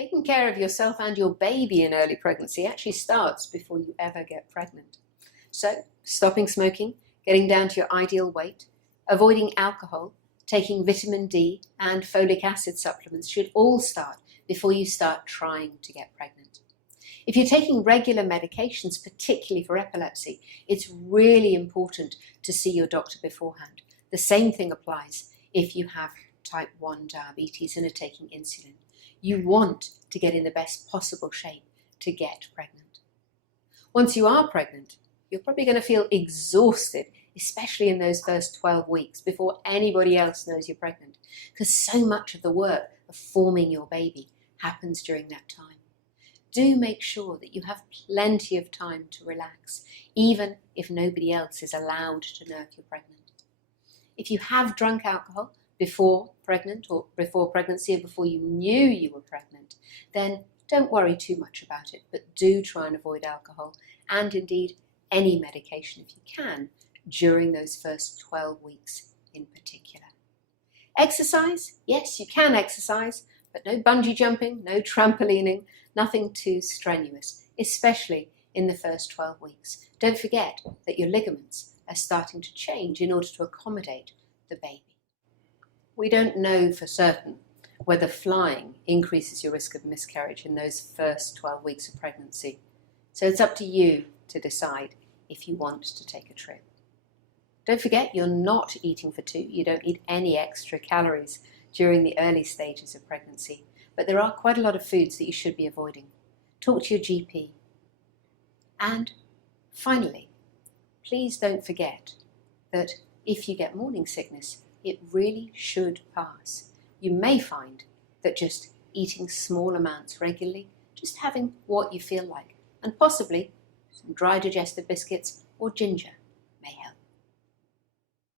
Taking care of yourself and your baby in early pregnancy actually starts before you ever get pregnant. So, stopping smoking, getting down to your ideal weight, avoiding alcohol, taking vitamin D and folic acid supplements should all start before you start trying to get pregnant. If you're taking regular medications, particularly for epilepsy, it's really important to see your doctor beforehand. The same thing applies if you have type 1 diabetes and are taking insulin. You want to get in the best possible shape to get pregnant. Once you are pregnant, you're probably going to feel exhausted, especially in those first 12 weeks before anybody else knows you're pregnant, because so much of the work of forming your baby happens during that time. Do make sure that you have plenty of time to relax, even if nobody else is allowed to know if you're pregnant. If you have drunk alcohol before pregnancy or before you knew you were pregnant, then don't worry too much about it, but do try and avoid alcohol and indeed any medication if you can during those first 12 weeks in particular. Exercise? Yes, you can exercise, but no bungee jumping, no trampolining, nothing too strenuous, especially in the first 12 weeks. Don't forget that your ligaments are starting to change in order to accommodate the baby. We don't know for certain whether flying increases your risk of miscarriage in those first 12 weeks of pregnancy. So it's up to you to decide if you want to take a trip. Don't forget, you're not eating for two. You don't need any extra calories during the early stages of pregnancy, but there are quite a lot of foods that you should be avoiding. Talk to your GP. And finally, please don't forget that if you get morning sickness, it really should pass. You may find that just eating small amounts regularly, just having what you feel like, and possibly some dry digestive biscuits or ginger,